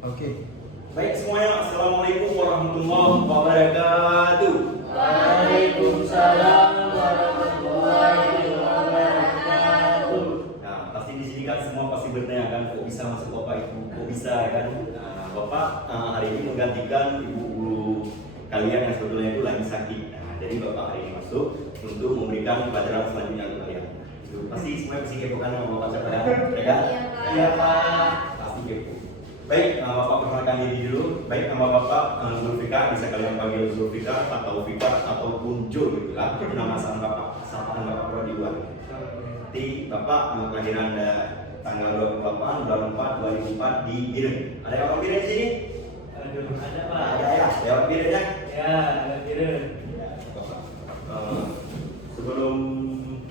Oke. Baik semuanya, Assalamualaikum warahmatullahi wabarakatuh. Waalaikumsalam warahmatullahi wabarakatuh. Nah, pasti di sini kan semua pasti bertanya kan, kok bisa masuk Bapak Ibu? Kok bisa kan? Nah, Bapak hari ini menggantikan ibu guru kalian yang sebetulnya itu lagi sakit. Nah, jadi Bapak hari ini masuk untuk memberikan pelajaran selanjutnya untuk kalian. Pasti semuanya pasti kepo kan sama Bapak siapa ya? Mereka? Iya, Pak. Pasti kepo. Baik, Bapak perkenalkan diri dulu. Baik, nama Bapak Zulfikar, bisa kalian panggil Zulfikar atau Fikar ataupun Jo gitu kan. Itu nama asal Bapak, sapaan Bapak kalau di luar. Nanti Bapak kelahiran tanggal 28 bulan 4 2004 di Biren. Ada yang Bapak Biren di sini? Aduh, ada Pak. Ada ya, jawab Biren ya. Ya, ada Biren. Bapak. Sebelum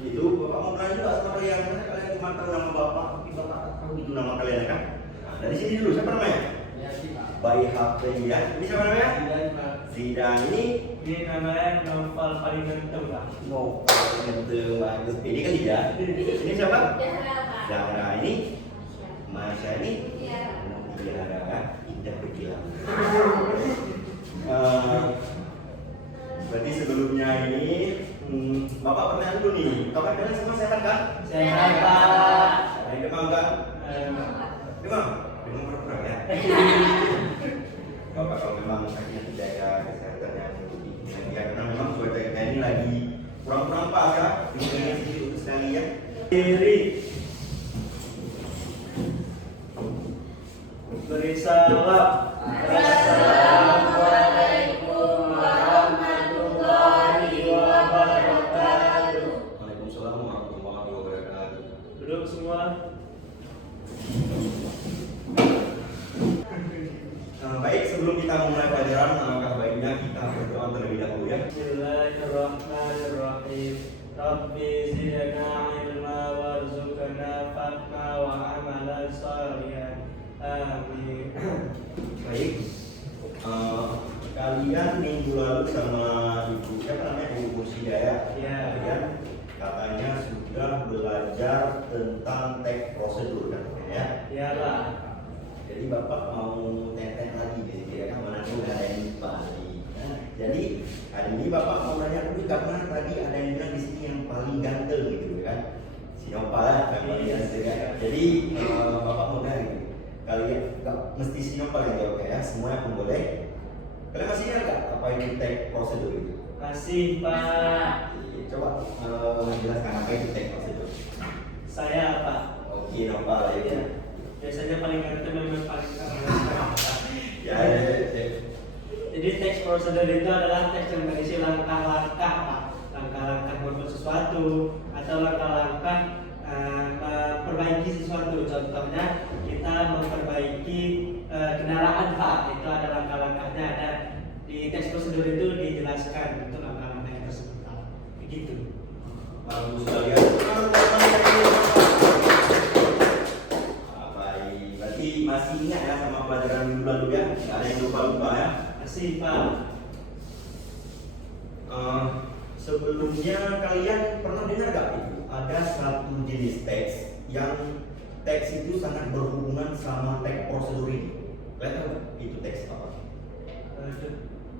itu Bapak mau berani juga sama kalian. Kalian cuma tahu nama Bapak, tapi Bapak tak tahu itu nama kalian kan? Dari sini dulu, siapa namanya? Ya, sih Pak. Bayi HP ya. Ini siapa namanya? Zidan, Pak. Zidan ini Ini namanya novel paling ganteng, Pak. ganteng bagus. Ini kan Zidan. Ini siapa? Zahra, Pak. Zahra ini. Marsha ini. Iya. Tiara kan? Indah berkilau. Berarti sebelumnya ini Bapak pernah dulu nih. Bapak kalian semua sehat kan? Sehat, Pak. Ada yang demam kan? Pak. Demam? Demam pura-pura ya? Bapak kalau memang sakitnya tidak ada kesehatannya ya karena memang cuaca kita ini lagi kurang pas ya. Ini sedikit sekali ya. Diri. Beri salam. Assalamualaikum warahmatullahi wabarakatuh. Waalaikumsalam warahmatullahi wabarakatuh. Duduk semua. Baik, sebelum kita mulai pelajaran, alangkah baiknya kita berdoa terlebih dahulu ya. Bismillahirrahmanirrahim. Rabbi zidna ilma warzuqna fahma wa amalan shalihan. Amin. Baik, kalian minggu lalu sama ibu siapa namanya Ibu Mursida ya? Ya. Kalian katanya sudah belajar tentang teks prosedur kan ya? Ya, Pak. Jadi Bapak mau tanya lagi gitu ya kan, mana tuh nggak ada yang lupa tadi. Nah, jadi hari ini Bapak mau nanya dulu karena tadi ada yang bilang di sini yang paling ganteng gitu kan, si Nopal ya, yang paling ganteng ya. Jadi Bapak mau nanya gitu, kalian nggak mesti si Nopal yang jawab ya, semua yang boleh. Kalian masih ingat nggak apa itu teks prosedur itu? Masih, Pak. Coba jelaskan apa itu teks prosedur. Saya, Pak. Oke, Nopal ya. Biasanya paling ganteng memang paling keren. Ya. Jadi teks prosedur itu adalah teks yang berisi langkah-langkah, Pak. Langkah-langkah membuat sesuatu atau langkah-langkah memperbaiki sesuatu. Contohnya kita memperbaiki kendaraan, Pak. Itu ada langkah-langkahnya. Ada di teks prosedur itu dijelaskan untuk langkah-langkah yang tersebut, Pak. Begitu. Bagus sekalian. Baik, berarti masih ingat ya sama pelajaran minggu lalu ya? Nggak ada yang lupa-lupa ya? Masih, Pak. Sebelumnya kalian pernah dengar gak itu? Ada satu jenis teks yang teks itu sangat berhubungan sama teks prosedur ini. Kalian tahu nggak itu teks apa?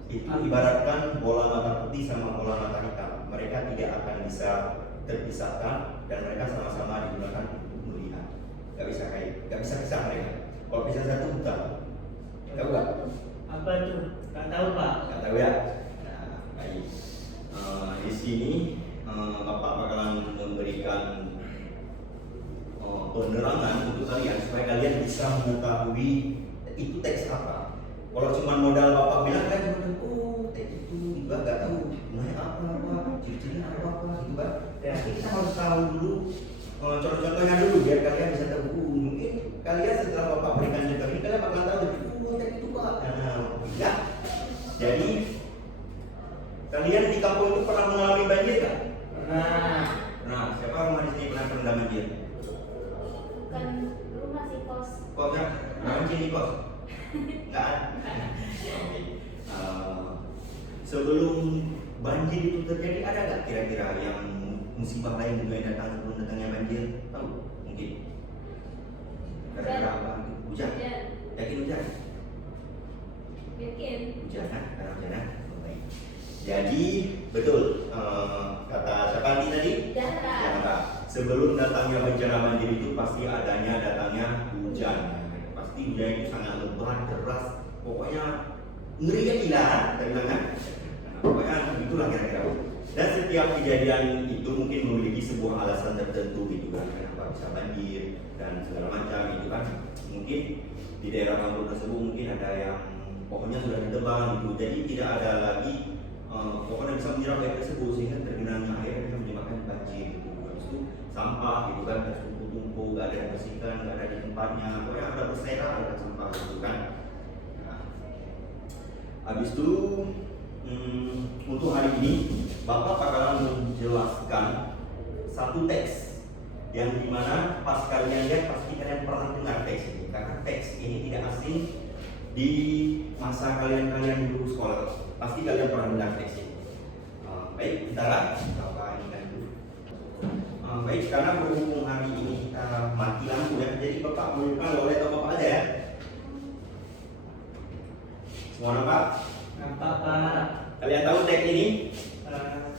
Itu ibaratkan bola mata putih sama bola mata hitam. Mereka tidak akan bisa terpisahkan dan mereka sama-sama digunakan untuk melihat. Gak bisa pisah mereka. Kalau pisah satu buta. Tahu nggak? Apa itu? Nggak tahu, Pak. Nggak tahu ya. Nah, baik. Di sini Bapak bakalan memberikan penerangan untuk kalian supaya kalian bisa mengetahui itu teks apa. Kalau cuma modal Bapak bilang kalian cuma tahu teks itu juga nggak tahu gunanya apa, ciri-cirinya apa gitu kan. Ya. Tapi kita harus tahu dulu contoh-contohnya dulu biar kalian bisa tahu. Mungkin kalian setelah Bapak berikan contoh ini kalian bakalan tahu teks itu Pak. Nah, ya. Jadi kalian di kampung itu pernah mengalami banjir kan? Pernah. Nah, siapa rumah di sini pernah terendam banjir? Bukan rumah sih, kos. Kosnya? Nggak mungkin di kos? Nggak ada? Oke. Sebelum banjir itu terjadi ada nggak kira-kira yang musibah lain juga yang datang sebelum datangnya banjir? Tahu? Mungkin. Gara-gara apa? Hujan. Yakin hujan? Yakin. Hujan kan? Karena hujan kan? Oh, baik. Jadi betul kata siapa tadi? Dara. Dara. Sebelum datangnya bencana banjir itu pasti datangnya hujan. Pasti hujan itu sangat lebat, deras. Pokoknya ngeri kan gila, kita bilang kan? Nah, pokoknya itulah kira-kira. Dan setiap kejadian itu mungkin memiliki sebuah alasan tertentu gitu kan, kenapa bisa banjir dan segala macam gitu kan. Mungkin di daerah kampung tersebut mungkin ada yang pohonnya sudah ditebang gitu, jadi tidak ada lagi pohon yang bisa menyerap air tersebut sehingga tergenangnya air bisa menyebabkan banjir gitu. Habis itu sampah gitu kan, tertumpuk-tumpuk, gak ada yang bersihkan, gak ada di tempatnya, pokoknya ada berserakan ada sampah gitu kan. Nah, habis itu untuk hari ini Bapak bakalan menjelaskan satu teks yang dimana pas kalian lihat pasti kalian pernah dengar teks ini, karena teks ini tidak asing di masa kalian dulu sekolah, pasti kalian pernah dengar teks ini. Baik, bentar Bapak ini kan dulu. Baik, karena berhubung hari ini kita mati lampu ya, jadi Bapak menunjukkan oleh atau Bapak aja ya. Semua nampak? Nampak Pak. Kalian tahu teks ini?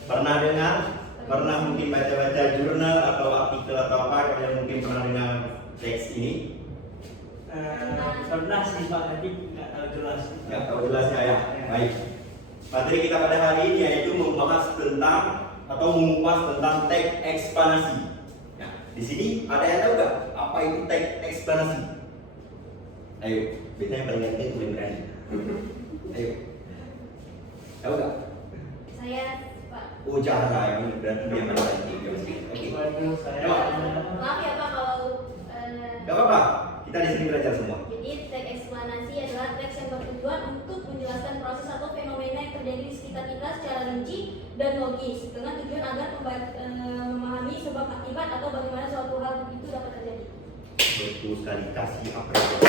Pernah dengar? Pernah mungkin baca-baca jurnal atau artikel atau apa? Kalian mungkin pernah dengar teks ini? Pernah sih Pak, tapi nggak tahu jelas. Nggak tahu jelasnya ya. Baik. Materi kita pada hari ini yaitu membahas tentang atau mengupas tentang teks eksplanasi. Nah, di sini ada yang tahu nggak apa itu teks eksplanasi? Ayo, biasanya paling ganteng itu yang berani. Ayo, tahu nggak? Saya Pak. Oh cara yang berarti dia mana lagi? Oke. Waduh, saya. Maaf ya Pak kalau Gak apa-apa, kita di sini belajar semua. jadi teks eksplanasi adalah teks yang bertujuan untuk menjelaskan proses atau fenomena yang terjadi di sekitar kita secara rinci dan logis dengan tujuan agar memahami sebab akibat atau bagaimana suatu hal itu dapat terjadi. Betul sekali, kasih apresiasi.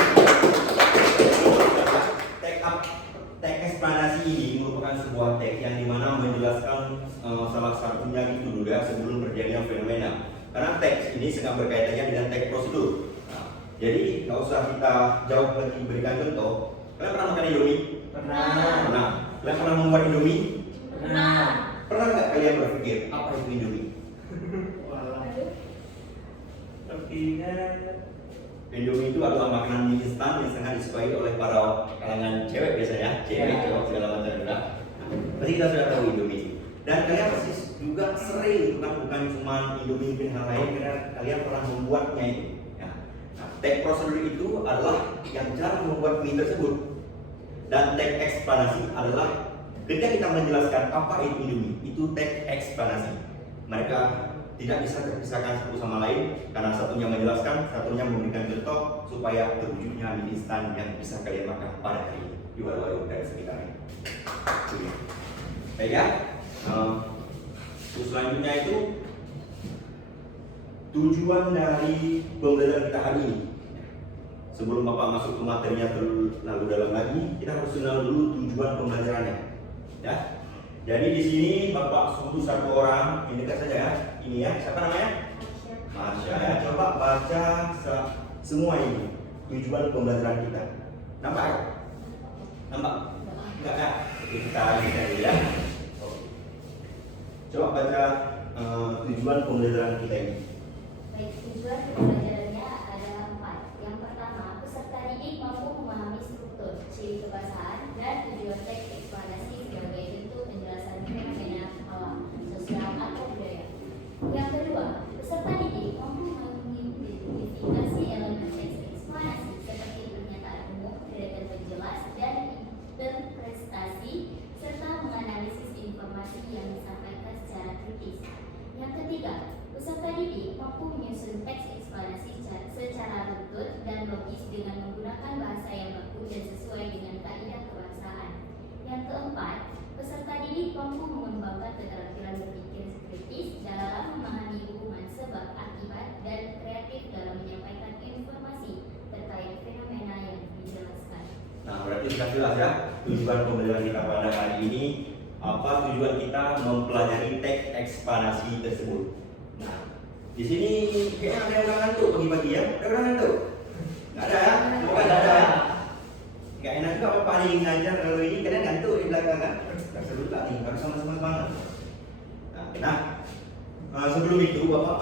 Teks eksplanasi ini merupakan sebuah teks yang dimana menjelaskan salah satunya itu dulu ya sebelum terjadinya fenomena. Karena teks ini sangat berkaitannya dengan teks prosedur. Nah, jadi nggak usah kita jauh lagi berikan contoh. Kalian pernah makan Indomie? Pernah. Pernah. Kalian pernah membuat Indomie? Pernah. Pernah nggak kalian berpikir apa itu Indomie? Walah. Aduh. Sepertinya Indomie itu adalah makanan mie instan yang sangat disukai oleh para kalangan cewek biasanya, cewek, cowok segala macam juga. Pasti kita sudah tahu Indomie. Dan kalian pasti juga sering bukan cuma Indomie dan hal lain, kalian pernah membuatnya itu. Nah, teks prosedur itu adalah yang cara membuat mie tersebut. Dan teks eksplanasi adalah ketika kita menjelaskan apa itu Indomie, itu teks eksplanasi. Mereka tidak bisa terpisahkan satu sama lain karena satunya menjelaskan, satunya memberikan contoh supaya terwujudnya mie instan yang bisa kalian makan pada hari ini di warung-warung dan sekitarnya. Baik ya. Selanjutnya itu tujuan dari pembelajaran kita hari ini. Sebelum Bapak masuk ke materinya terlalu dalam lagi, kita harus kenal dulu tujuan pembelajarannya. Ya. Jadi di sini Bapak suruh satu orang, ini dekat saja ya. Ini ya, siapa namanya? Masya ya. Coba baca semua ini tujuan pembelajaran kita. Nampak? Nampak? Enggak ya? Oke, kita lihat dulu ya. Coba baca tujuan pembelajaran kita ini. Baik, tujuan pembelajarannya ada 4. Yang pertama, peserta didik mampu memahami struktur, ciri kebahasaan, dan tujuan teks eksplanasi sebagai bentuk penjelasan fenomena alam, sosial, atau budaya. Yang kedua, peserta didik mampu mengidentifikasi elemen teks eksplanasi seperti pernyataan umum, tindakan penjelas, dan interpretasi, serta menganalisis informasi yang disampaikan secara kritis. Yang ketiga, peserta didik mampu menyusun teks eksplanasi secara runtut dan logis dengan menggunakan bahasa yang baku dan sesuai dengan kaidah kebahasaan. Yang keempat, peserta didik mampu mengembangkan keterampilan berpikir kritis dalam memahami hubungan sebab akibat dan kreatif dalam menyampaikan informasi terkait fenomena yang dijelaskan. Nah, berarti sudah jelas ya tujuan pembelajaran kita pada hari ini. Apa tujuan kita mempelajari teks eksplanasi tersebut? Nah, di sini kayaknya ada yang udah ngantuk pagi-pagi ya? Ada yang udah ngantuk? Nggak ada ya? Semoga nggak ada ya? nih ngajar kalau ini kalian ngantuk di belakang kan? Tak seru tak nih, harus sama-sama semangat. Sebelum itu Bapak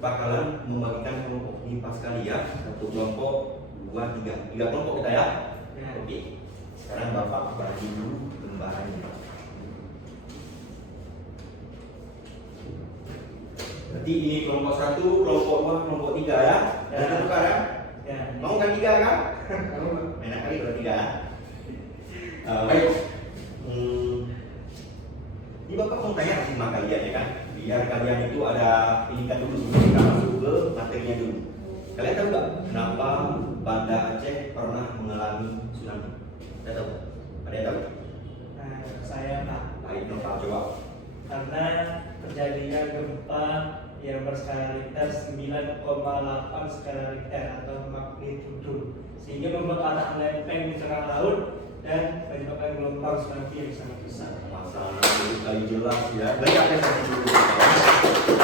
bakalan membagikan kelompok ini pas kali ya. Satu kelompok, dua, tiga kelompok kita ya. Ya. Oke. Sekarang Bapak bagi dulu lembarannya. Berarti ini kelompok 1, kelompok 2, kelompok 3 ya. Dan Ya. tukar ya. Ya. Mau kan 3 kan? Enak kali kalau 3. Baik. Ini Bapak mau tanya sama kalian ya kan? Biar kalian itu ada pendidikan dulu sebelum kita masuk ke materinya dulu. Kalian tahu nggak kenapa Banda Aceh pernah mengalami tsunami? Tidak tahu? Ada yang tahu? Saya Pak, Baik, Bapak coba. karena terjadinya gempa yang berskala Richter 9,8 skala Richter atau magnitudo, sehingga membuat tanah lempeng di tengah laut dan menyebabkan gelombang tsunami yang sangat besar. Masalah itu kali jelas ya. Banyak yang saya dulu.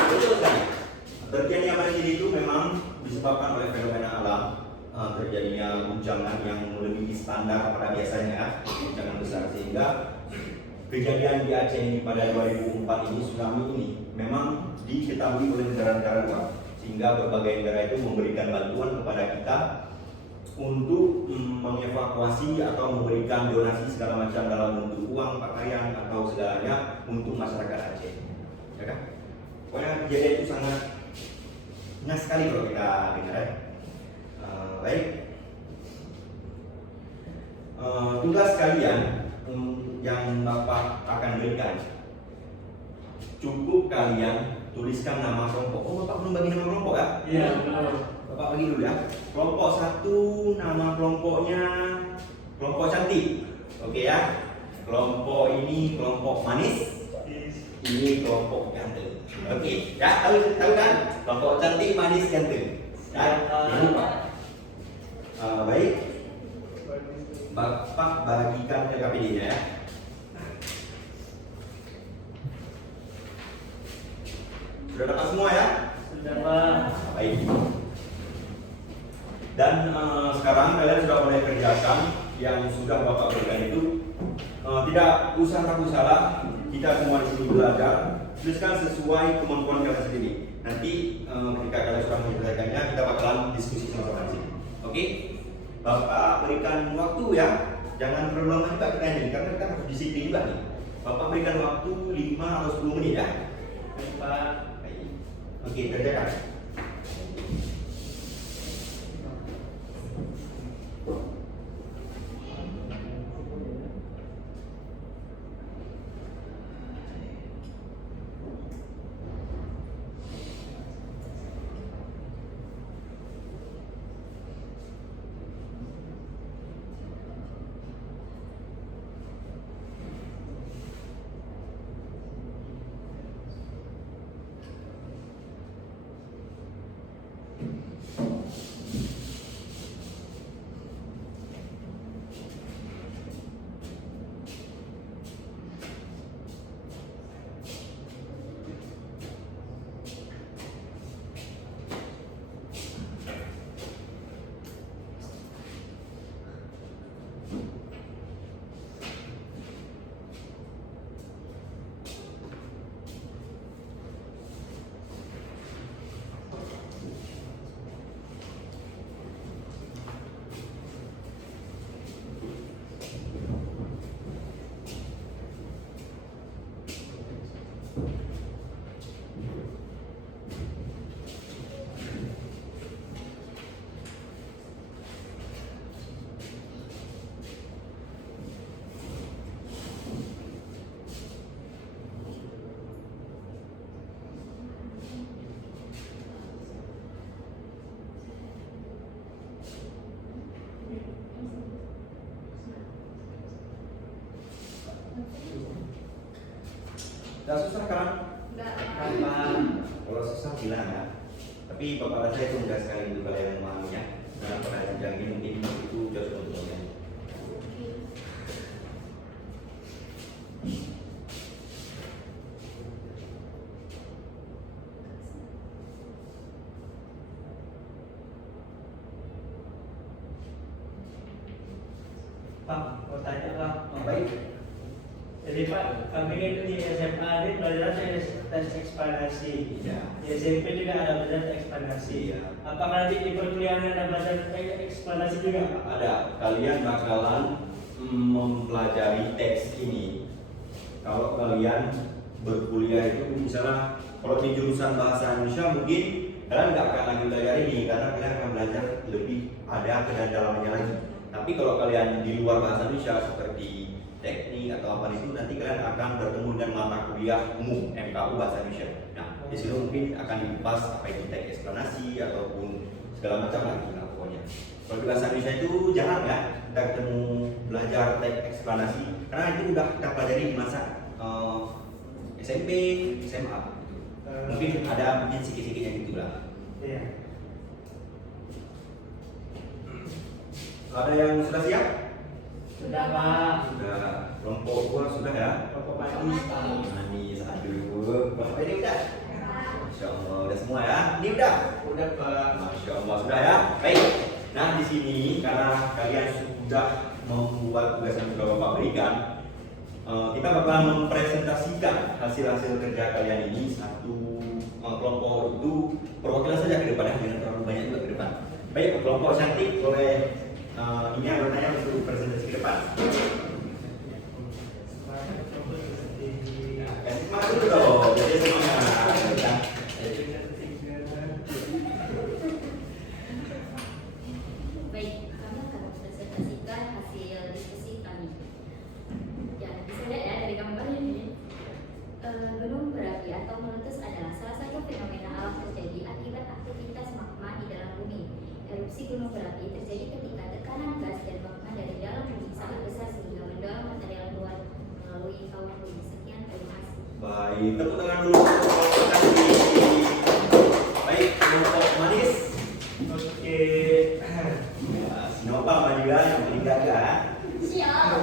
Betul kan? Terjadinya yang banjir itu memang disebabkan oleh fenomena alam, terjadinya guncangan yang melebihi standar pada biasanya, guncangan besar, sehingga kejadian di Aceh ini pada 2004 ini, tsunami ini memang diketahui oleh negara-negara luar, sehingga berbagai negara itu memberikan bantuan kepada kita untuk mengevakuasi atau memberikan donasi segala macam dalam bentuk uang, pakaian atau segalanya untuk masyarakat Aceh, ya kan? Pokoknya kejadian itu sangat enak sekali kalau kita dengar ya. Baik, tugas kalian yang Bapak akan berikan, cukup kalian tuliskan nama kelompok. Oh, Bapak belum bagi nama kelompok ya? Iya, benar. Bapak bagi dulu ya. Kelompok 1 nama kelompoknya kelompok cantik. Oke ya. Kelompok ini kelompok manis. Ini kelompok ganteng. Oke, ya tahu kan? Kelompok cantik, manis, ganteng. Ya, jangan lupa. Baik. Bapak bagikan ke KPD-nya ya. Sudah dapat semua ya? Sudah Pak. Baik. Dan sekarang kalian sudah mulai kerjakan yang sudah Bapak berikan itu. Tidak usah takut salah. Kita semua di sini belajar. Tuliskan sesuai kemampuan kalian sendiri. Nanti ketika kalian sudah menyelesaikannya, kita bakalan diskusi sama-sama di sini. Oke? Bapak berikan waktu ya. Jangan terlalu lama juga kita ini, karena kita harus disiplin juga nih. Bapak berikan waktu 5 atau 10 menit ya. Baik, Pak. Baik. Oke, kerjakan. Gak susah kan? Enggak. Kalau susah bilang ya. Tapi Bapak rasa itu mudah sekali untuk kalian memahaminya. Karena pada jenjang ini mungkin itu jauh sebetulnya. Pak, mau tanya Pak. Baik. Jadi Pak, kami kan di SMA ini belajar tes eksplanasi. Iya. Di SMP juga ada belajar tes eksplanasi. Iya. Apakah nanti di perkuliahan ada belajar eksplanasi juga Pak? Ada. Kalian bakalan mempelajari teks ini. Kalau kalian berkuliah itu misalnya kalau di jurusan bahasa Indonesia mungkin kalian nggak akan lagi belajar ini karena kalian akan belajar lebih ada kedalamannya lagi. Tapi kalau kalian di luar bahasa Indonesia seperti teknik atau apa itu nanti kalian akan bertemu dengan mata kuliah umum MKU bahasa Indonesia. Nah, di situ mungkin akan dibahas apa itu teks eksplanasi ataupun segala macam lagi lah pokoknya. Kalau di bahasa Indonesia itu jarang ya kita ketemu belajar teks eksplanasi karena itu udah kita pelajari di masa SMP, SMA. Mungkin ada mungkin sedikit-sedikitnya gitu lah. Iya. Ada yang sudah siap? Sudah Pak. Sudah. Kelompok gua sudah ya. Kelompok manis Pak. Manis, aduh. Bapak ini udah? Masya Allah, udah semua ya? Ini udah? Udah Pak. Masya Allah, sudah ya? Baik. Nah, di sini karena kalian sudah membuat tugas yang sudah Bapak berikan, kita bakal mempresentasikan hasil-hasil kerja kalian ini satu kelompok itu perwakilan saja ke depan, jangan terlalu banyak juga ke depan. Baik, kelompok cantik boleh ini anggotanya untuk presentasi ke depan. Kasih semangat dulu dong, jadi semangat. Baik, kami akan mempresentasikan hasil diskusi kami. Ya, bisa lihat ya dari gambar ini. Gunung berapi atau meletus adalah salah satu fenomena alam terjadi akibat aktivitas magma di dalam bumi. Erupsi gunung berapi terjadi ketika tekanan gas dan magma dari dalam bumi sangat besar sehingga mendorong material luar melalui kawah bumi. Sekian, terima kasih. Baik, tepuk tangan dulu untuk kelompok cantik. Baik, kelompok manis. Oke. Sinopal maju ya, yang paling gagah. Siap.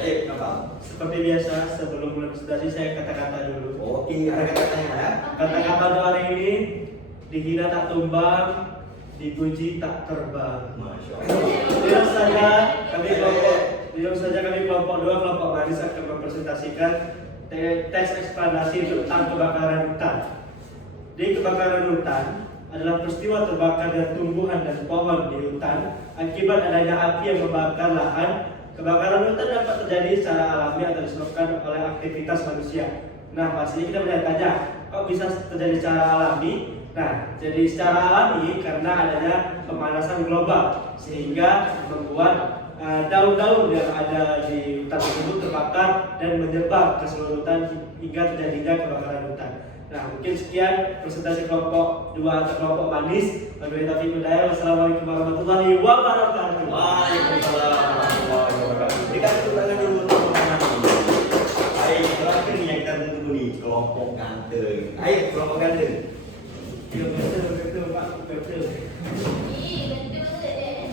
Baik, Nopal. Seperti biasa sebelum mulai presentasi saya kata-kata dulu. Oke, ada kata-katanya ya. Kata-kata untuk hari ini, dihina tak tumbang, dipuji tak terbang. Masya Allah. Langsung saja kami kelompok 2, kelompok manis akan mempresentasikan tes eksplanasi tentang kebakaran hutan. Di kebakaran hutan adalah peristiwa terbakarnya tumbuhan dan pohon di hutan akibat adanya api yang membakar lahan. Kebakaran hutan dapat terjadi secara alami atau disebabkan oleh aktivitas manusia. Nah, pastinya kita bertanya, kok bisa terjadi secara alami? Nah, jadi secara alami karena adanya pemanasan global sehingga membuat daun-daun yang ada di hutan tersebut terbakar dan menyebar ke seluruh hutan hingga terjadinya kebakaran hutan. Nah, mungkin sekian presentasi kelompok 2 atau kelompok manis. Wabillahi taufiq wal hidayah. Wassalamualaikum warahmatullahi wabarakatuh. Waalaikumsalam warahmatullahi wabarakatuh. Berikan tepuk tangan dulu untuk teman-teman. Baik, terakhir nih yang kita tunggu nih, kelompok ganteng. Ayo, kelompok ganteng. Betul Pak, betul. Ih, betul deh.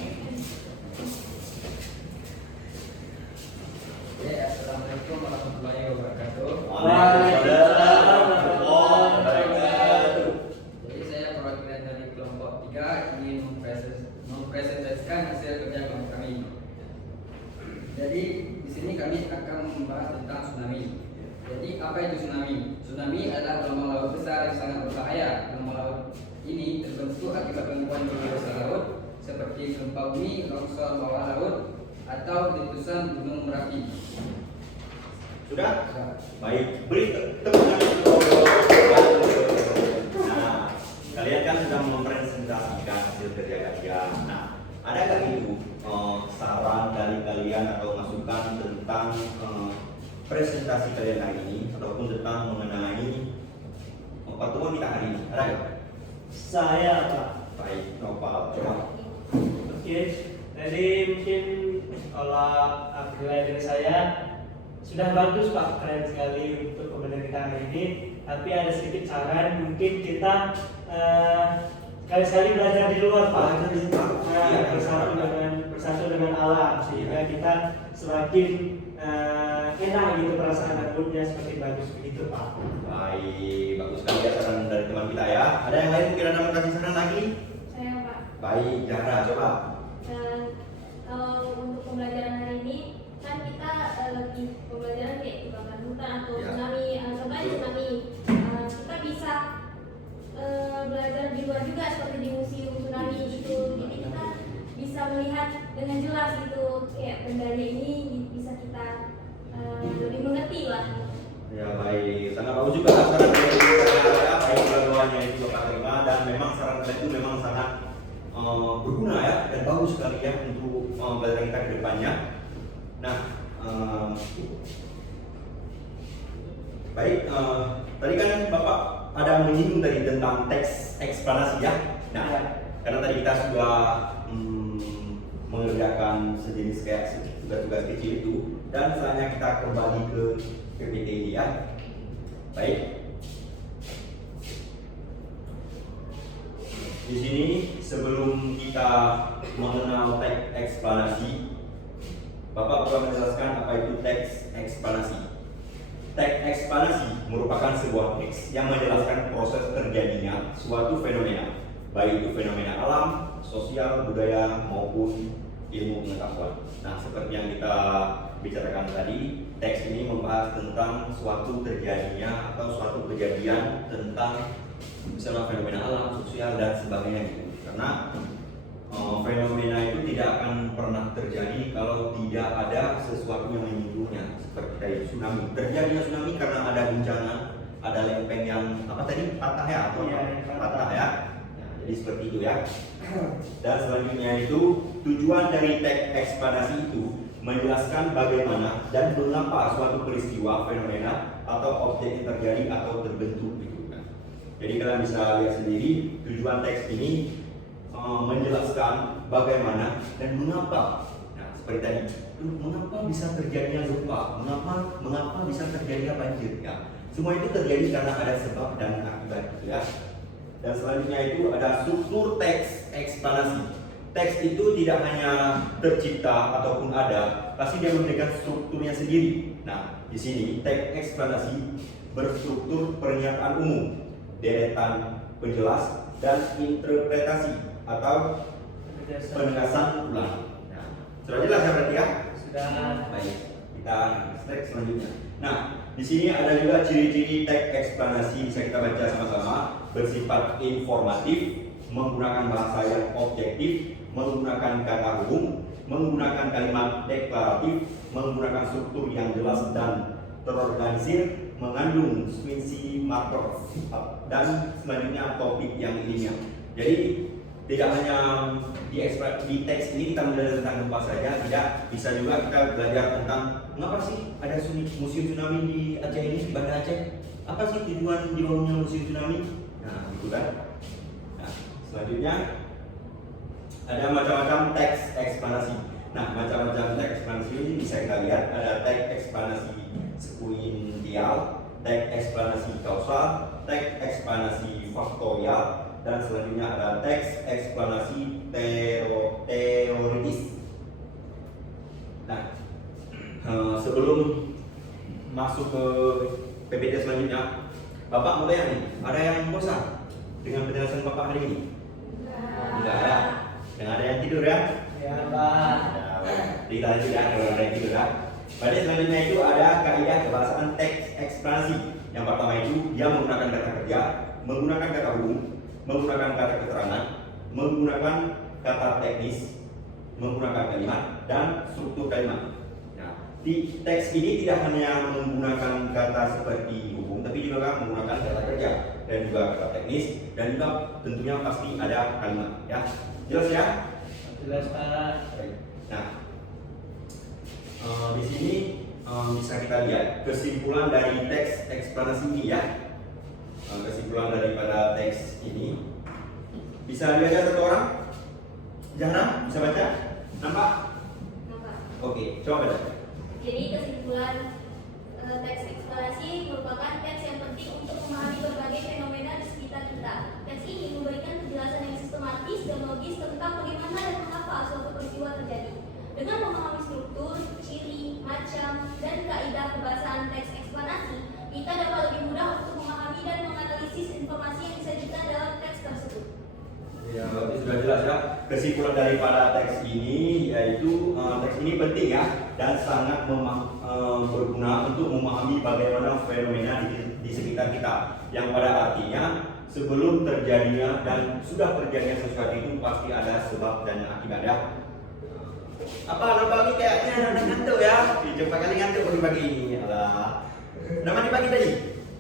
Ya, assalamualaikum warahmatullahi wabarakatuh. Waalaikumsalam warahmatullahi wabarakatuh. Jadi saya perwakilan dari kelompok 3 ingin mempresentasikan hasil kerja kelompok kami. Jadi di sini kami akan membahas tentang tsunami. Jadi apa itu tsunami? Tsunami adalah gelombang laut besar yang sangat berbahaya. Gelombang laut ini terbentuk akibat gangguan di dasar laut seperti gempa bumi, longsor bawah laut, atau letusan gunung berapi. Sudah? Baik, beri tepuk tangan untuk Nah, kalian kan sudah mempresentasikan hasil kerja kalian. Nah, ada nggak itu saran dari kalian atau masukan tentang presentasi kalian hari ini ataupun tentang mengenai pertemuan kita hari ini? Ada nggak? Saya Pak. Baik, Nopal, coba. Oke, jadi mungkin kalau nilai dari saya sudah bagus Pak, keren sekali untuk pembelajaran kita hari ini. Tapi ada sedikit saran, mungkin kita sekali-sekali belajar di luar Pak. Bersatu dengan alam sehingga kita semakin enak gitu perasaan dan moodnya semakin bagus begitu Pak. Baik, bagus sekali ya saran dari teman kita ya. Ada yang lain mungkin ada mau kasih saran lagi? Saya Pak. Baik, Jara, coba. Kalau untuk pembelajaran hari ini pembelajaran kayak kebakaran hutan atau Ya. tsunami, contohnya tsunami, kita bisa belajar di luar juga seperti di museum tsunami gitu. Jadi kita bisa melihat dengan jelas gitu kayak bendanya ini bisa kita lebih mengerti lah. Ya baik, sangat bagus juga saran dari saya, baik dua-duanya itu Bapak terima, dan memang saran itu memang sangat berguna ya, dan bagus sekali ya untuk pembelajaran kita ke depannya. Nah, baik, tadi kan Bapak ada menyinggung tadi tentang teks eksplanasi ya. Nah, Ya. karena tadi kita sudah mengerjakan sejenis kayak tugas-tugas kecil itu, dan selanjutnya kita kembali ke PPT ini ya. Baik. Di sini sebelum kita mengenal teks eksplanasi, Bapak perlu menjelaskan apa itu teks eksplanasi. Teks eksplanasi merupakan sebuah teks yang menjelaskan proses terjadinya suatu fenomena, baik itu fenomena alam, sosial, budaya, maupun ilmu pengetahuan. Nah, seperti yang kita bicarakan tadi, teks ini membahas tentang suatu terjadinya atau suatu kejadian tentang misalnya fenomena alam, sosial, dan sebagainya gitu. Karena fenomena itu tidak akan pernah terjadi kalau tidak ada sesuatu yang menyinggungnya. Seperti tadi tsunami, terjadinya tsunami karena ada guncangan, ada lempeng yang apa tadi patah ya atau Iya, patah ya. Nah, jadi seperti itu ya. Dan selanjutnya itu tujuan dari teks eksplanasi itu menjelaskan bagaimana dan mengapa suatu peristiwa, fenomena atau objek yang terjadi atau terbentuk gitu kan. Jadi kalian bisa lihat sendiri tujuan teks ini menjelaskan bagaimana dan mengapa. Nah, seperti tadi, mengapa bisa terjadinya gempa, mengapa bisa terjadinya banjir ya. Semua itu terjadi karena ada sebab dan akibat gitu ya. Dan selanjutnya itu ada struktur teks eksplanasi. Teks itu tidak hanya tercipta ataupun ada, pasti dia memberikan strukturnya sendiri. Nah, di sini teks eksplanasi berstruktur pernyataan umum, deretan penjelas, dan interpretasi atau penegasan ulang. Nah, sudah jelas ya berarti ya? Sudah. Baik, kita teks selanjutnya. Nah, di sini ada juga ciri-ciri teks eksplanasi, bisa kita baca sama-sama. Bersifat informatif, menggunakan bahasa yang objektif, menggunakan kata umum, menggunakan kalimat deklaratif, menggunakan struktur yang jelas dan terorganisir, mengandung sequensi marker, dan selanjutnya topik yang ilmiah. Jadi tidak hanya di teks ini kita belajar tentang gempa saja, tidak, bisa juga kita belajar tentang mengapa sih ada museum tsunami di Aceh ini, di Banda Aceh. Apa sih tujuan dibangunnya museum tsunami? Nah, gitu kan. Nah, selanjutnya ada macam-macam teks eksplanasi. Nah, macam-macam teks eksplanasi ini bisa kita lihat, ada teks eksplanasi sekuensial, teks eksplanasi kausal, teks eksplanasi faktorial, dan selanjutnya ada teks eksplanasi teoritis. Nah, sebelum masuk ke PPT selanjutnya, Bapak mulai nih, ada yang bosan dengan penjelasan Bapak hari ini? Tidak ada. Dengan ada yang tidur ya? Ya, Pak. Kita lanjut ya, kalau ada yang tidur ya. Pada selanjutnya itu ada kaidah kebahasaan teks eksplanasi. Yang pertama itu dia menggunakan kata kerja, menggunakan kata umum, menggunakan kata keterangan, menggunakan kata teknis, menggunakan kalimat, dan struktur kalimat. Nah, di teks ini tidak hanya menggunakan kata seperti umum, tapi juga menggunakan kata kerja dan juga kata teknis, dan juga tentunya pasti ada kalimat. Ya, jelas ya? Jelas, Pak. Nah, di sini bisa kita lihat kesimpulan dari teks eksplanasi ini ya. Kesimpulan daripada teks ini bisa dibaca satu orang? Jangan bisa baca? Nampak? Nampak. Oke, coba baca. Jadi kesimpulan teks eksplanasi merupakan teks yang penting untuk memahami berbagai fenomena di sekitar kita. Teks ini memberikan penjelasan yang sistematis dan logis tentang bagaimana dan mengapa suatu peristiwa terjadi. Dengan memahami struktur, ciri, macam, dan kaidah kebahasaan teks eksplanasi, kita dapat lebih mudah untuk memahami dan menganalisis informasi yang disajikan dalam teks tersebut. Ya, bagus sudah jelas ya. Kesimpulan daripada teks ini yaitu teks ini penting ya dan sangat berguna untuk memahami bagaimana fenomena di sekitar kita. Yang pada artinya sebelum terjadinya dan sudah terjadinya sesuatu itu pasti ada sebab dan akibat ya. Apa nampak ini kayaknya anak ngantuk ya? Coba kali ngantuk pagi-pagi ini. Alah. Nama di pagi tadi?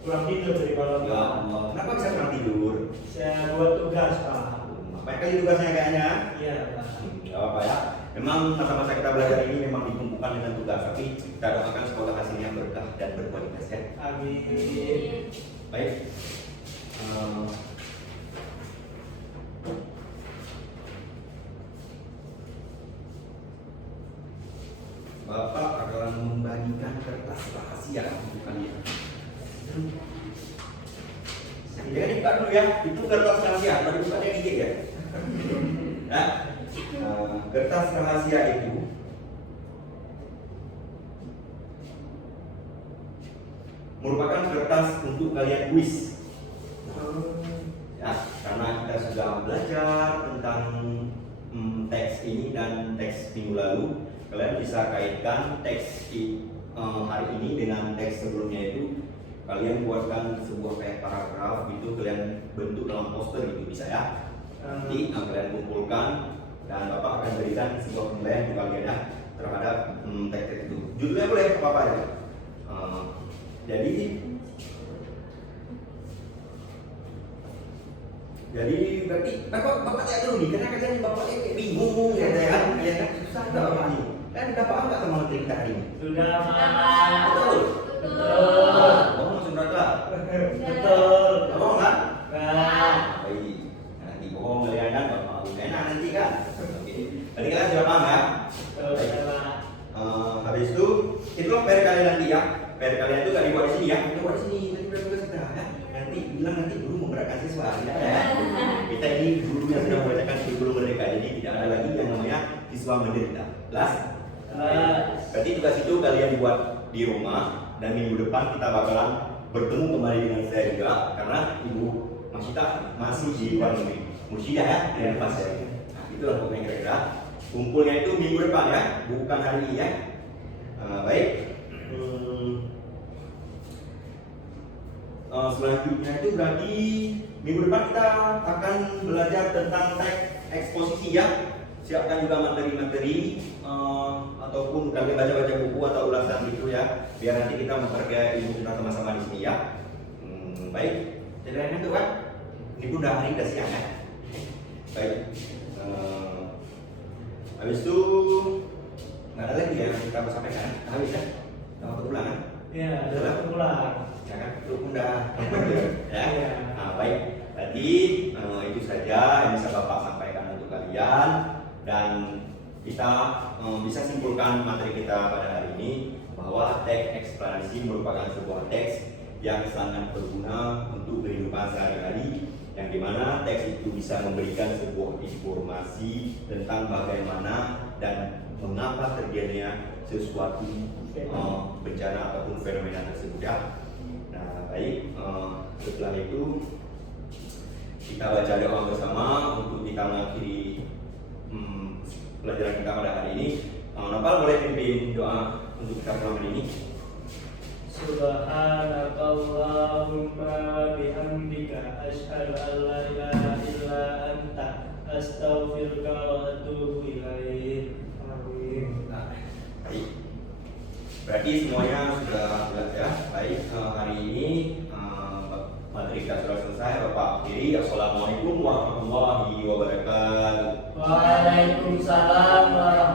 Kurang tidur dari malam. Ya Allah, kenapa bisa kurang tidur? Saya buat tugas, Pak. Banyak kali tugasnya kayaknya. Iya, Pak. Gak apa ya. Memang masa-masa kita belajar ini memang ditumpukan dengan tugas, tapi kita doakan semoga hasilnya berkah dan berkualitas ya. Amin. Baik. Bapak akan membagikan kertas rahasia untuk kalian. Jangan dibuka dulu ya, itu kertas rahasia, kalau dibuka dia gigit ya. Nah, kertas rahasia itu merupakan kertas untuk kalian kuis. Ya, karena kita sudah belajar tentang teks ini dan teks minggu lalu, kalian bisa kaitkan teks hari ini dengan teks sebelumnya itu. Kalian buatkan sebuah kayak paragraf gitu, kalian bentuk dalam poster gitu bisa ya. Nanti kalian kumpulkan dan Bapak akan berikan sebuah penilaian untuk kalian ya terhadap teks itu. Judulnya boleh apa-apa ya. Jadi berarti Bapak cek dulu nih, karena kalian Bapak kayak bingung ya kan, ya kan susah nggak Bapak nih? Kan udah paham nggak sama materi kita hari ini? Sudah, Pak. Betul. Betul. Bapak langsung berkata, Betul. bohong kan? Enggak. Baik, nanti bohong kalian kan Bapak enak nanti kan? Oke. Tadi kalian sudah paham ya? Betul, Pak. Habis itu PR kalian nanti ya. PR kalian itu gak dibuat di sini ya, itu buat di sini. Tadi udah tugas kita ya. Nanti bilang nanti guru memberatkan siswa tidak ada ya. Kita ini guru yang sedang membacakan kurikulum merdeka, jadi tidak ada lagi yang namanya siswa menderita. Jelas? Berarti tugas itu kalian buat di rumah dan minggu depan kita bakalan bertemu kembali dengan saya juga karena Ibu Masita masih di luar negeri. Mursyida ya, dengan pas ya. Nah, itulah pokoknya kira-kira. Kumpulnya itu minggu depan ya, bukan hari ini ya. Baik. Selanjutnya itu berarti minggu depan kita akan belajar tentang teks eksposisi ya. Siapkan juga materi-materi ataupun kalian baca-baca buku atau ulasan gitu ya, biar nanti kita memperkaya ilmu kita sama-sama di sini ya. Baik, jadi itu kan ini pun udah hari udah siang ya. Baik, habis itu nggak ada lagi yang kita mau sampaikan, habis ya, udah waktu pulang kan? Iya, udah pulang. Ya kan, itu udah ya. Iya. Nah, baik, tadi itu saja yang bisa Bapak sampaikan untuk kalian dan kita bisa simpulkan materi kita pada hari ini bahwa teks eksplanasi merupakan sebuah teks yang sangat berguna untuk kehidupan sehari-hari, yang dimana teks itu bisa memberikan sebuah informasi tentang bagaimana dan mengapa terjadinya sesuatu bencana ataupun fenomena tersebut ya. Nah baik, setelah itu kita baca doa bersama untuk kita mengakhiri pelajaran kita pada hari ini. Nopal boleh pimpin doa untuk kita malam ini. Subhanakallahumma wa bihamdika asyhadu an la ilaha illa anta astaghfiruka wa atubu ilaik. Amin. Nah, baik. Berarti semuanya sudah jelas ya. Baik, hari ini materi kita sudah selesai. Bapak akhiri. Assalamualaikum warahmatullahi wabarakatuh. Waalaikumsalam warahmatullahi